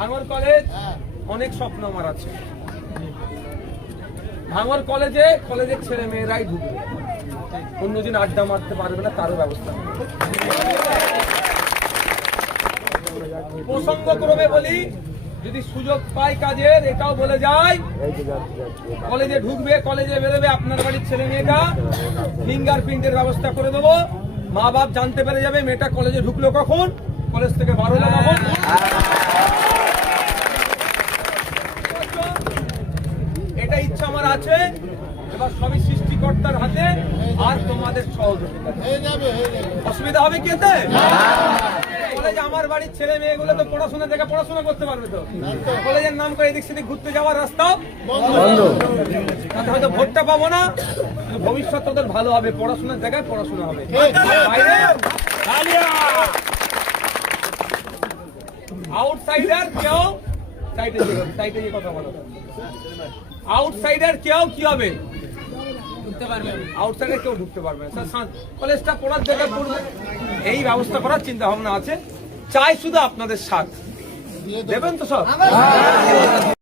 ভাঙর college অনেক স্বপ্ন আমার আছে। ভাঙর কলেজের ছেলে মেয়েরাই ঢুকবে, অন্যদিন আড্ডা মারতে পারবে না, তারও ব্যবস্থা প্রসঙ্গ ক্রমে বলি, যদি সুযোগ পাই কাজের, এটাও বলে যায় কলেজে ঢুকবে, কলেজে বেরোবে, আপনার বাড়ির ছেলে মেয়েটা ফিঙ্গারপ্রিন্টের ব্যবস্থা করে দেবো। মা বাপ জানতে পেরে যাবে মেয়েটা কলেজে ঢুকলো কখন, কলেজ থেকে বার হলো কখন। এটা ইচ্ছা আমার আছে। এবার সবই সৃষ্টিকর্তার হাতে আর তোমাদের সহযোগিতা। অসুবিধা হবে কি এতে? কলেজে আমার বাড়ির ছেলে মেয়েগুলো তো পড়াশোনা থেকে পড়াশোনা করতে পারবে তো, কলেজের নাম করে এদিক সেদিক ঘুরতে যাওয়ার রাস্তাও বন্ধ। তাতে হয়তো ভোটটা পাবো না, ভবিষ্যৎ তোদের ভালো হবে, পড়াশোনার জায়গায় পড়াশোনা হবে। আউটসাইডার কেউ সাইডে কথা বলো, আউটসাইডার কেউ কি হবে, আউটসাইডার কেউ ঢুকতে পারবে না। কলেজটা পড়ার জায়গায় পড়বে, এই ব্যবস্থা করার চিন্তা ভাবনা আছে। চাই শুধু আপনাদের সাথ দেবেন তো সব।